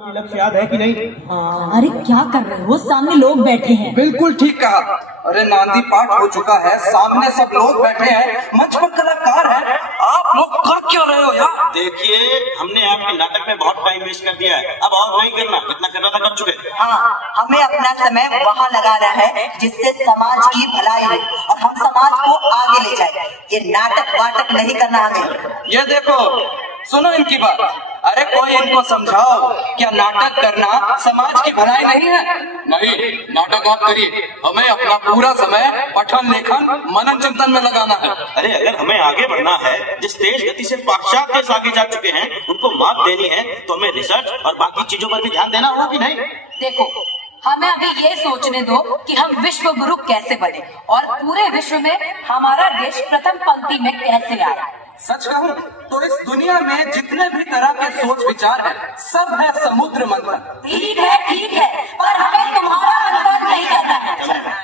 लक्ष्य याद है कि नहीं? अरे क्या कर रहे हो? सामने लोग बैठे हैं। बिल्कुल ठीक कहा। अरे नांदी पाठ हो चुका है, सामने सब लोग बैठे हैं, मंच पर कलाकार हैं, आप लोग कर क्या रहे हो यार? देखिए, हमने आपके नाटक में बहुत टाइम वेस्ट कर दिया है, अब और नहीं करना, जितना करना था कर चुके। हाँ, हमें अपना समय वहाँ लगाना है जिससे समाज की भलाई हो और हम समाज को आगे ले जाए। ये नाटक वाटक नहीं करना हमें। ये देखो, सुनो इनकी बात। अरे कोई इनको समझाओ, क्या नाटक करना समाज की भलाई नहीं है? नहीं, नाटक आप करिए, हमें अपना पूरा समय पठन लेखन मनन चिंतन में लगाना है। अरे अगर हमें आगे बढ़ना है, जिस तेज गति से पाश्चात्य देश आगे जा चुके हैं, उनको मात देनी है, तो हमें रिसर्च और बाकी चीजों पर भी ध्यान देना होगा कि नहीं? देखो, हमें अभी ये सोचने दो कि हम विश्व गुरु कैसे बने और पूरे विश्व में हमारा देश प्रथम पंक्ति में कैसे आए। सच कहूँ तो इस दुनिया में जितने भी तरह के सोच विचार हैं, सब है समुद्र मंथन। ठीक है, पर हमें तुम्हारा मंथन नहीं करना है।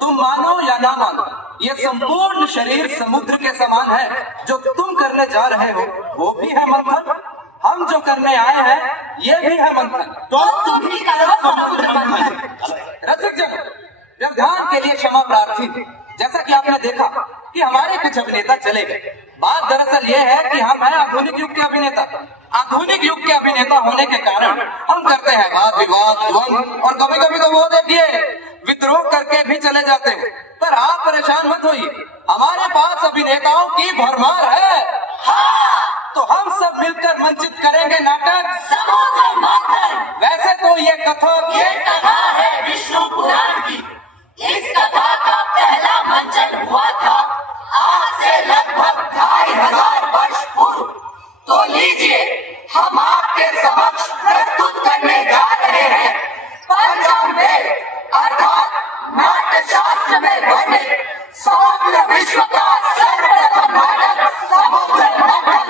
तुम मानो या ना मानो, ये संपूर्ण शरीर समुद्र के समान है। जो तुम करने जा रहे हो वो भी है मंथन, हम जो करने आए हैं ये भी है मंथन। तो तुम भी करो समुद्र मंथन। रसिक जन, व्यवधान के लिए क्षमा प्रार्थी। जैसा कि आपने देखा कि हमारे कुछ अभिनेता चले गए। बात दरअसल ये है कि हम हैं आधुनिक युग के अभिनेता। आधुनिक युग के अभिनेता होने के कारण हम करते हैं वाद विवाद, द्वंद और कभी कभी तो वो देखिए विद्रोह करके भी चले जाते हैं। पर आप परेशान मत होइए, हमारे पास अभिनेताओं की भरमार है। हाँ, तो हम सब मिलकर मंचित करेंगे नाटक समुद्र मंथन। वैसे तो ये ये कथा है विष्णु पुराण की। इस कथा का पहला मंचन हुआ था आज से लगभग 2500 वर्ष पूर्व। तो लीजिए, हम आपके समक्ष प्रस्तुत करने जा रहे हैं पंचम वेद अर्थात नाट्य शास्त्र में वर्णित समग्र विश्व का सर्वप्रथम नाटक समुद्र मंथन।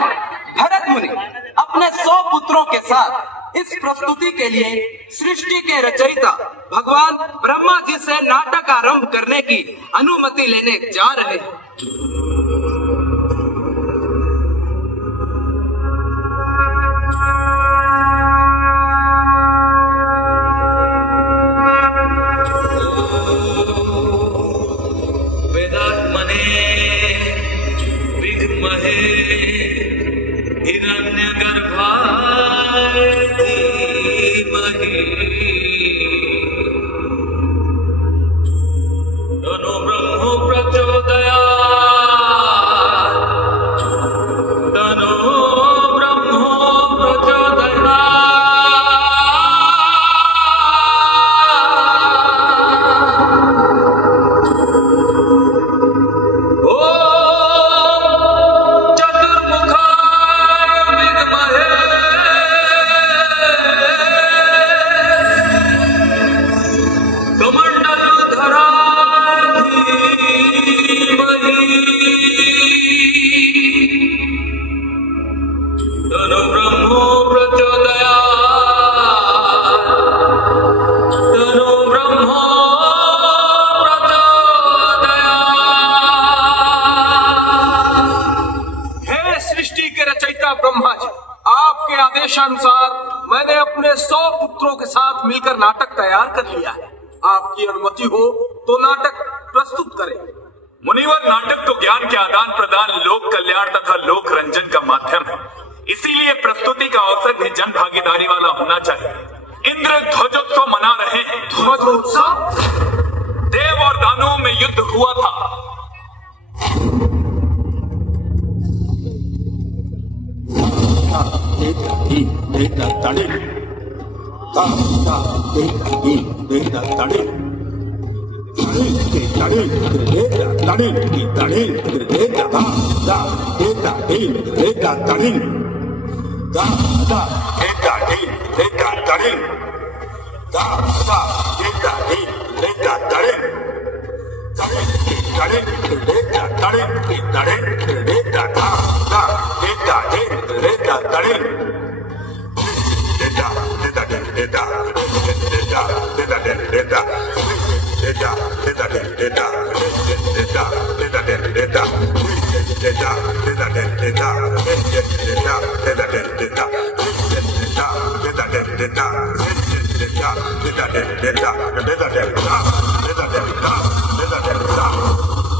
भरत मुनि अपने 100 पुत्रों के साथ इस प्रस्तुति के लिए सृष्टि के रचयिता भगवान ब्रह्मा जी से नाटक आरंभ करने की अनुमति लेने जा रहे हैं। वेदात्मने विद्महे हिरण्यगर्भाय धीमहि तन्नो ब्रह्मो प्रचोदयात्। तन्नो ब्रह्मो प्रचोदयात्। ब्रह्मा जी, आपके आदेशानुसार मैंने अपने 100 पुत्रों के साथ मिलकर नाटक तैयार कर लिया है। आपकी अनुमति हो तो नाटक प्रस्तुत करें। मुनिवर, नाटक तो ज्ञान के आदान प्रदान, लोक कल्याण तथा लोक रंजन का माध्यम है। इसीलिए प्रस्तुति का अवसर भी जन भागीदारी वाला होना चाहिए। इंद्र ध्वजोत्सव मना रहे हैं। ध्वजोत्सव? देव और दानवों में युद्ध हुआ था।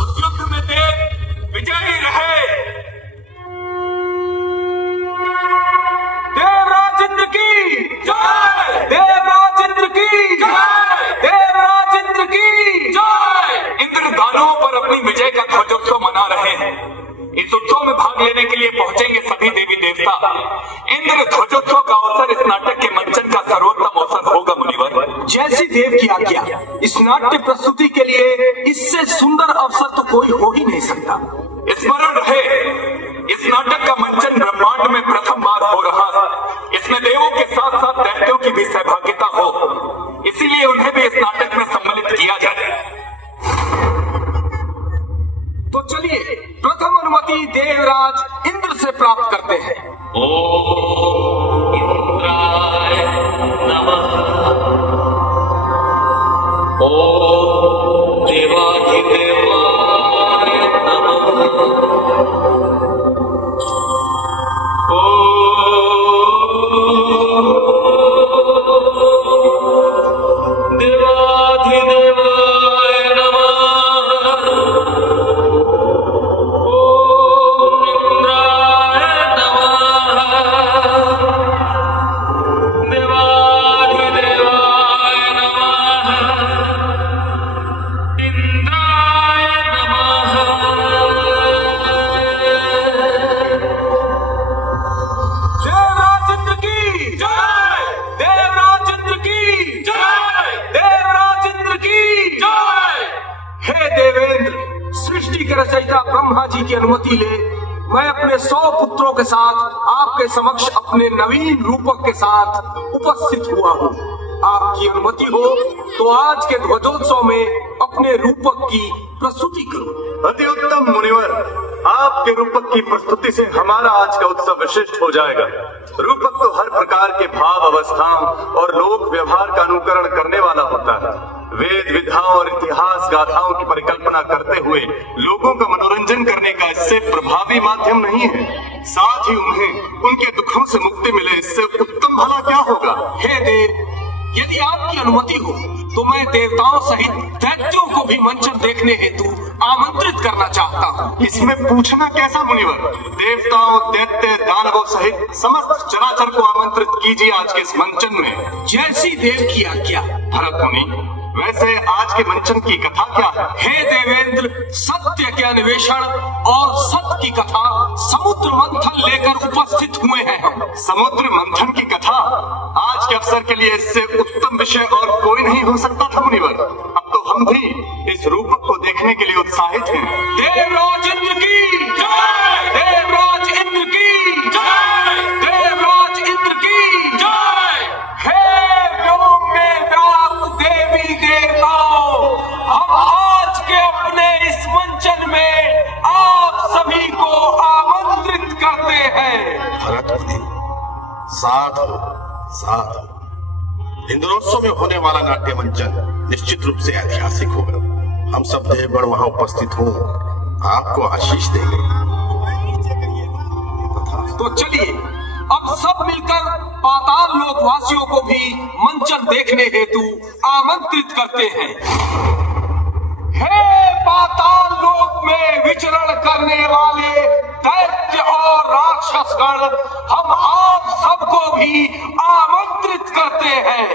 उस युद्ध में देव विजयी रहे। देवराज इंद्र की जय, देवराज इंद्र की जय, देवराज इंद्र की जय। इंद्र दानवों पर अपनी विजय का ध्वजोत्सव मना रहे हैं। इस उत्सव में भाग लेने के लिए पहुंचेंगे सभी देवी देवता। इंद्र ध्वजोत्सव का अवसर इस नाटक के मंचन का सर्वोत्तम अवसर होगा मुनिवर। जैसी देव की आज्ञा। इस नाट्य प्रस्तुति के लिए इससे सुंदर अवसर तो कोई हो ही नहीं सकता। स्मरण रहे, इस नाटक का मंचन ब्रह्मांड में प्रथम बार हो रहा है। इसमें देवों के साथ साथ दैत्यों की भी सहभागिता हो, इसीलिए उन्हें भी इस नाटक में सम्मिलित किया जाए। तो चलिए प्रथम अनुमति देवराज इंद्र से प्राप्त करते हैं। ओम इंद्राय नमः। ओम देवाधिदेवाय नमः। ओम देवाधिदेवाय नमः। ओम इंद्राय नमः। देवाधिदेवाय नमः। इंद्राय नमः। देवराज इंद्र की जय, देवराज इंद्र की जय, देवराज इंद्र की जय। हे देवेंद्र, सृष्टि के रचयिता ब्रह्मा जी की अनुमति ले मैं अपने 100 पुत्रों के साथ आपके समक्ष अपने नवीन रूपक के साथ उपस्थित हुआ हूँ। आपकी अनुमति हो तो आज के ध्वजोत्सव में अपने रूपक की प्रस्तुति करूं। अति उत्तम मुनिवर, आपके रूपक की प्रस्तुति से हमारा आज का उत्सव विशिष्ट हो जाएगा। रूपक तो हर प्रकार के भाव अवस्थाओं और लोक व्यवहार का अनुकरण करने वाला होता है। वेद विधाओं और इतिहास गाथाओं की परिकल्पना करते हुए लोगों का मनोरंजन करने का इससे प्रभावी माध्यम नहीं है। साथ ही उन्हें उनके दुखों से मुक्ति मिले, इससे उत्तम भला क्या होगा। हे देव, यदि आपकी अनुमति हो तो मैं देवताओं सहित दैत्यों को भी मंचन देखने हेतु आमंत्रित करना चाहता हूँ। इसमें पूछना कैसा मुनिवर, देवताओं दैत्य दानवों सहित समस्त चराचर को आमंत्रित कीजिए आज के इस मंचन में। जैसी देव की आज्ञा। भरत मुनि, वैसे आज के मंचन की कथा क्या है? हे देवेंद्र, सत्य के अन्वेषण और सत्य की कथा समुद्र मंथन लेकर उपस्थित हुए हैं हम। समुद्र मंथन की कथा आज के अवसर के लिए इससे उत्तम विषय और कोई नहीं हो सकता था मुनिवर। अब तो हम भी इस रूपक को देखने के लिए उत्साहित हैं। देवराज इंद्र की जय, देवराज इंद्र की जय, देवराज इंद्र की जय। हे व्योम में व्याप्त देवी देवताओं, हम आज के अपने इस मंचन में आप सभी को आमंत्रित करते हैं। भरत मुनि, साधु साधु। इंद्रोत्सव में होने वाला नाट्य मंचन निश्चित रूप से ऐतिहासिक होगा। हम सब देवगण वहां उपस्थित हो आपको आशीष देंगे। तो चलिए अब सब मिलकर पाताल लोक वासियों को भी मंचन देखने हेतु आमंत्रित करते हैं। हे पाताल लोक में विचरण करने वाले दैत्य और राक्षसगण, हम आप सबको भी आमंत्रित करते हैं।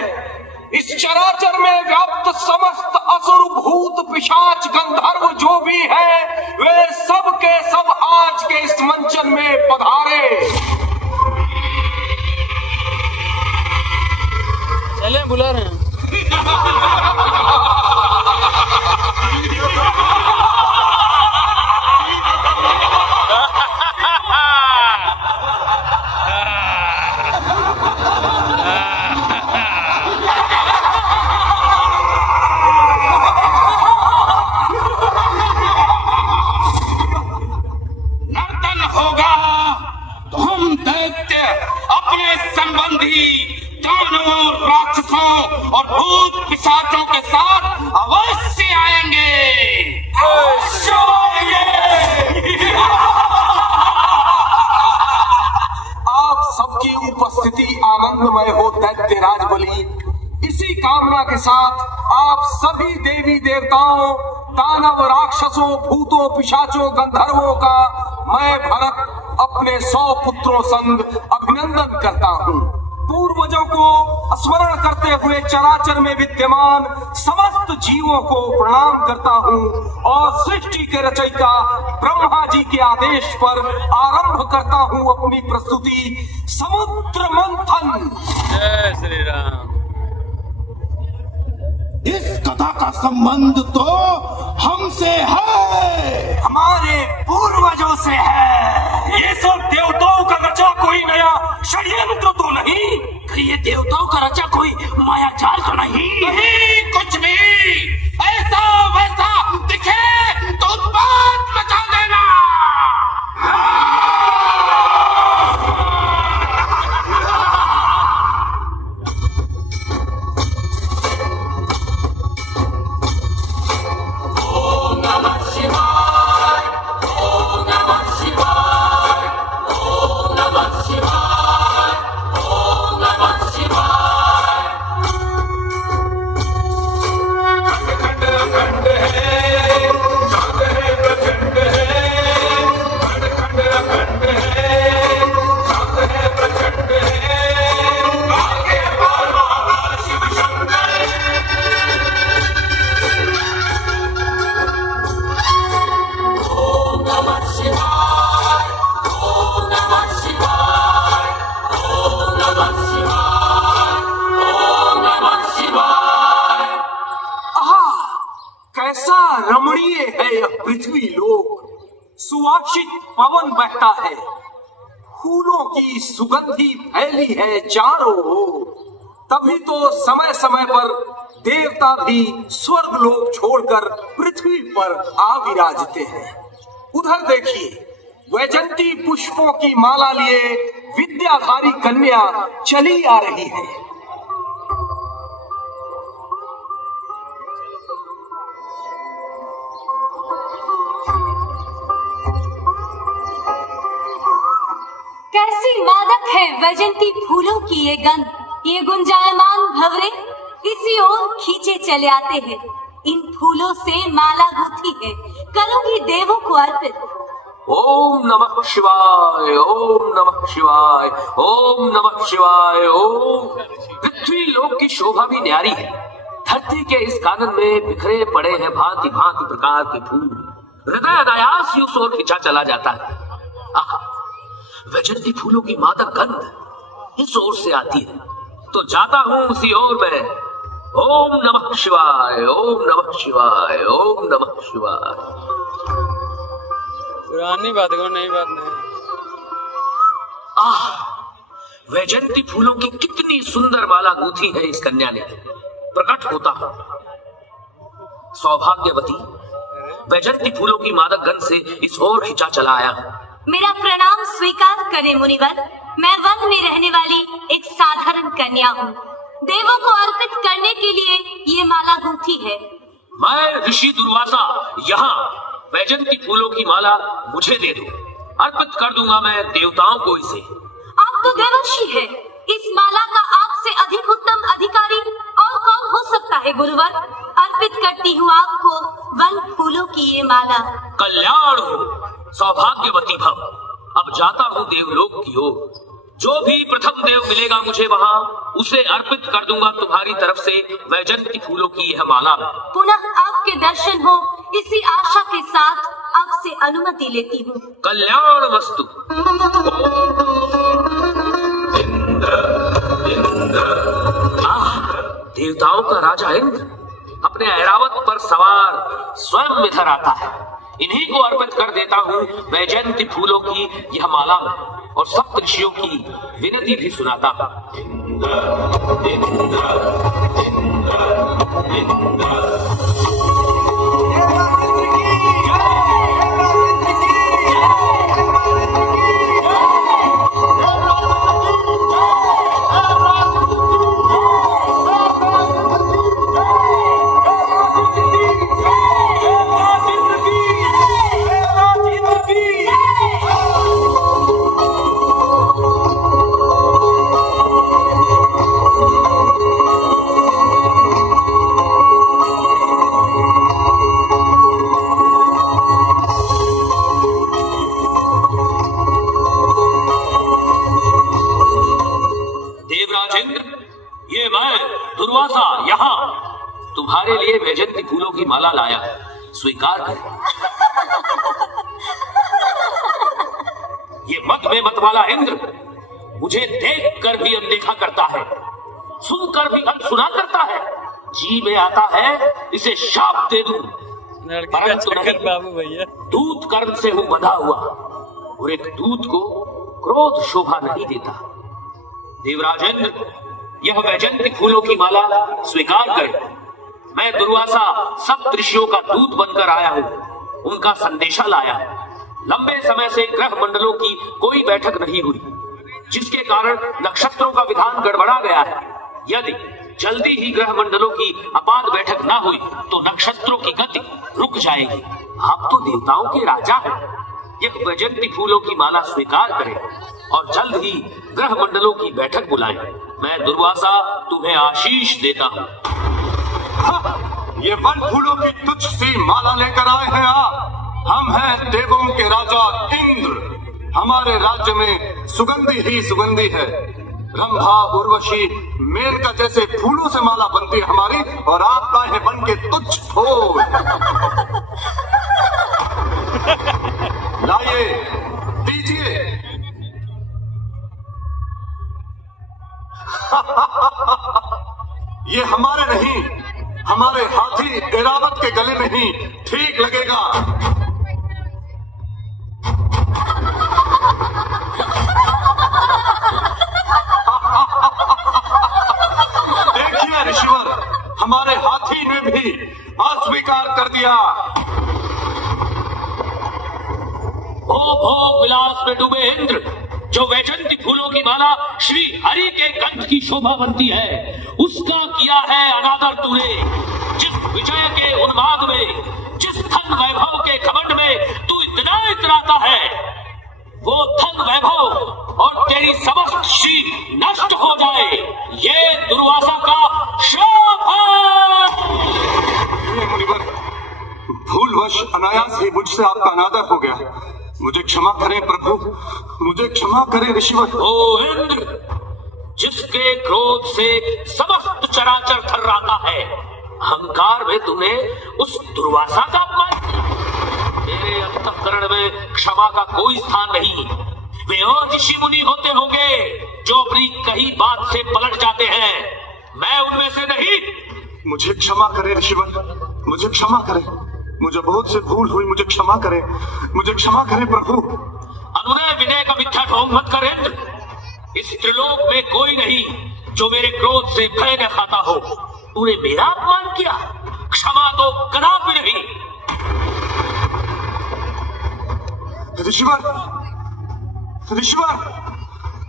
इस चराचर में व्याप्त समस्त असुर भूत पिशाच गंधर्व जो भी है, वे सब के सब आज के इस मंचन में पधारे। चले बुला रहे हैं। नर्तन होगा तो हम दैत्य अपने संबंधी दानवों, राक्षसों और भूत पिशाचों के साथ अवश्य आएंगे। आप सबकी उपस्थिति आनंदमय हो दैत्य दैत्यराज बलि, इसी कामना के साथ आप सभी देवी देवताओं, दानव, राक्षसों, भूतों, पिशाचों, गंधर्वों का मैं भरत अपने 100 पुत्रों संग अभिनंदन करता हूँ। पूर्वजों को स्मरण करते हुए चराचर में विद्यमान समस्त जीवों को प्रणाम करता हूँ और सृष्टि के रचयिता ब्रह्मा जी के आदेश पर आरंभ करता हूँ अपनी प्रस्तुति समुद्र मंथन। जय श्री राम। इस कथा का संबंध तो हमसे है, हमारे पूर्वजों से है। ये सब देवताओं का रचा कोई नया षड्यंत्र तो नहीं? कहीं ये देवताओं का रचा कोई मायाजाल तो नहीं? नहीं कुछ भी ऐसा वैसा दिखे तो उत्पात मचा देना। कैसा रमणीय है यह पृथ्वी लोक, सुवासित पवन बहता है, फूलों की सुगंधी फैली है चारों ओर। तभी तो समय समय पर देवता भी स्वर्ग लोक छोड़कर पृथ्वी पर आ विराजते हैं। उधर देखिए, वैजंती पुष्पों की माला लिए विद्याधारी कन्या चली आ रही है। कैसी मादक है वैजंती फूलों की ये गंध, ये गुंजायमान भंवरे इसी ओर खींचे चले आते हैं। इन फूलों से माला गुथी है, करूंगी देवों को अर्पित। ओम नमः शिवाय, ओम नमः शिवाय, ओम नमः शिवाय। ओम। पृथ्वी लोक की शोभा भी न्यारी है। धरती के इस कानन में बिखरे पड़े हैं भांति भांति प्रकार के फूल। हृदय अनायास ही उस ओर खिंचा चला जाता है। वैजंती फूलों की मादक गंध इस ओर से आती है तो जाता हूं उसी ओर में। ओम नमः शिवाय, ओम नमः शिवाय, ओम नमः शिवाय। पुरानी बात को नई बात नहीं। वैजंती फूलों की कितनी सुंदर माला गूंथी है इस कन्या ने। प्रकट होता हूं सौभाग्यवती, वैजंती फूलों की मादक गंध से इस ओर खिंचा चला आया। मेरा प्रणाम स्वीकार करें मुनिवर। मैं वन में रहने वाली एक साधारण कन्या हूँ। देवों को अर्पित करने के लिए ये माला गूंथी है। मैं ऋषि दुर्वासा यहाँ वैजंती फूलों की माला मुझे दे दो, अर्पित कर दूंगा मैं देवताओं को इसे। आप तो देवर्षि है, इस माला का आपसे अधिक उत्तम अधिकारी और कौन हो सकता है गुरुवर। अर्पित करती हूँ आपको वन फूलों की ये माला। कल्याण हो, सौभाग्यवती भव। अब जाता हूँ देवलोक की ओर। जो भी प्रथम देव मिलेगा मुझे वहाँ, उसे अर्पित कर दूंगा तुम्हारी तरफ से वैजंती फूलों की यह माला। पुनः आपके दर्शन हो, इसी आशा के साथ आपसे अनुमति लेती हूँ। कल्याण वस्तु। देवताओं का राजा इंद्र अपने ऐरावत पर सवार स्वयं इधर आता है। इन्हीं को अर्पित कर देता हूँ वैजयंती फूलों की यह माला में और सप्त ऋषियों की विनती भी सुनाता ये मैं दुर्वासा यहाँ तुम्हारे लिए वैजयंती फूलों की माला लाया, स्वीकार कर। ये मत में मत वाला इंद्र मुझे देख कर भी अनदेखा करता है, सुनकर भी अनसुना करता है। जी में आता है इसे शाप दे दूं, परंतु नहीं, दूत कर्म से हूं बंधा हुआ और एक दूत को क्रोध शोभा नहीं देता। देवराजेंद्र, यह वैजयंती फूलों की माला स्वीकार करें। मैं दुर्वासा सब ऋषियों का दूत बनकर आया हूं, उनका संदेशा लाया। लंबे समय से ग्रह मंडलों की कोई बैठक नहीं हुई, जिसके कारण नक्षत्रों का विधान गड़बड़ा गया है। यदि जल्दी ही ग्रह मंडलों की अपाद बैठक ना हुई तो नक्षत्रों की गति रुक जाएगी। आप तो देवताओं के राजा हैं, यह वैजयंती फूलों की माला स्वीकार करें और जल्द ही ग्रह मंडलों की बैठक बुलाएं। मैं दुर्वासा तुम्हें आशीष देता हूँ। ये वन फूलों की तुच्छ सी माला लेकर आए हैं आप। हम हैं देवों के राजा इंद्र। हमारे राज्य में सुगंधी ही सुगंधी है। रंभा, उर्वशी, मेनका जैसे फूलों से माला बनती है हमारी, और आप लाए हैं बन के तुच्छ फूल। लाइए, दीजिए। ये हमारे नहीं, हमारे हाथी एरावत के गले में ही ठीक लगेगा। देखिए ऋषिवर, हमारे हाथी ने भी अस्वीकार कर दिया। भोग विलास में डूबे इंद्र, जो वैजयंती फूलों की माला श्री हरि के कंठ की शोभा बनती है, उसका किया है अनादर तूने। जिस विजय के उन्माद में, जिस धन वैभव के घमंड में तू इतना इतराता है, वो धन वैभव और तेरी समस्त श्री नष्ट हो जाए, ये दुर्वासा का श्राप है। मुनिवर, भूलवश अनायास ही मुझसे आपका अनादर हो गया। मुझे क्षमा करें प्रभु, मुझे क्षमा करें ऋषिवर। ओ इंद्र, जिसके क्रोध से समस्त चराचर थर्राता है, अहंकार में तूने उस दुर्वासा का अपमान किया। मेरे अंतःकरण में क्षमा का कोई स्थान नहीं। वे और ऋषि मुनि होते होंगे जो अपनी कही बात से पलट जाते हैं, मैं उनमें से नहीं। मुझे क्षमा करें ऋषिवर, मुझे क्षमा करें। मुझे बहुत से भूल हुई, मुझे क्षमा करें, मुझे क्षमा करें प्रभु। अनुनय विनय का मिथ्या ढोंग मत कर इंद्र। इस त्रिलोक में कोई नहीं जो मेरे क्रोध से भय न खाता हो। तूने मेरा अपमान किया, क्षमा तो कदापि नहीं। ऋषिवर, ऋषिवर,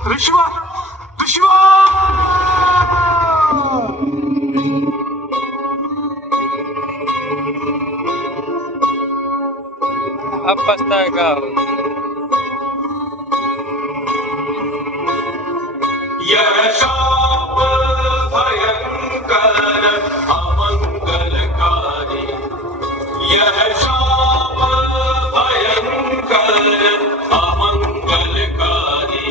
ऋषिवर, ऋषिवर! अब पछताएगा। यह शाप भयंकर अमंगलकारी, यह शाप भयंकर अमंगलकारी।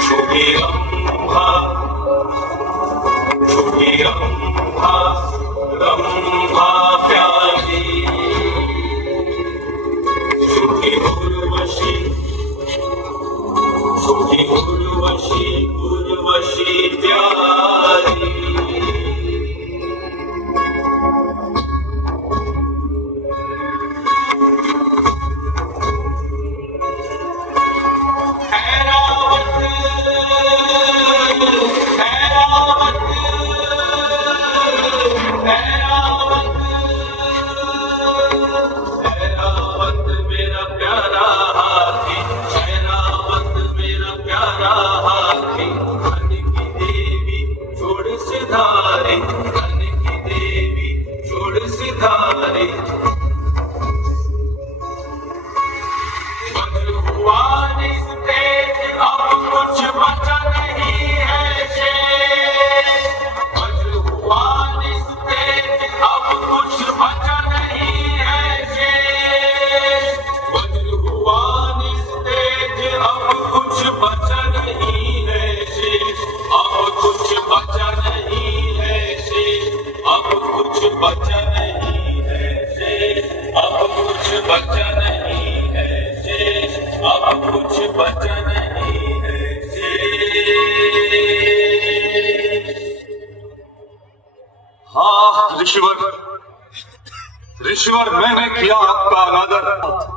शुभि रंभा, शुभि रंभा, रंभा प्यारी, शुभि उर्वशी, शुभि उर्वशी, उर्वशी प्यारी। देवी ईश्वर मैंने किया आपका अनादर,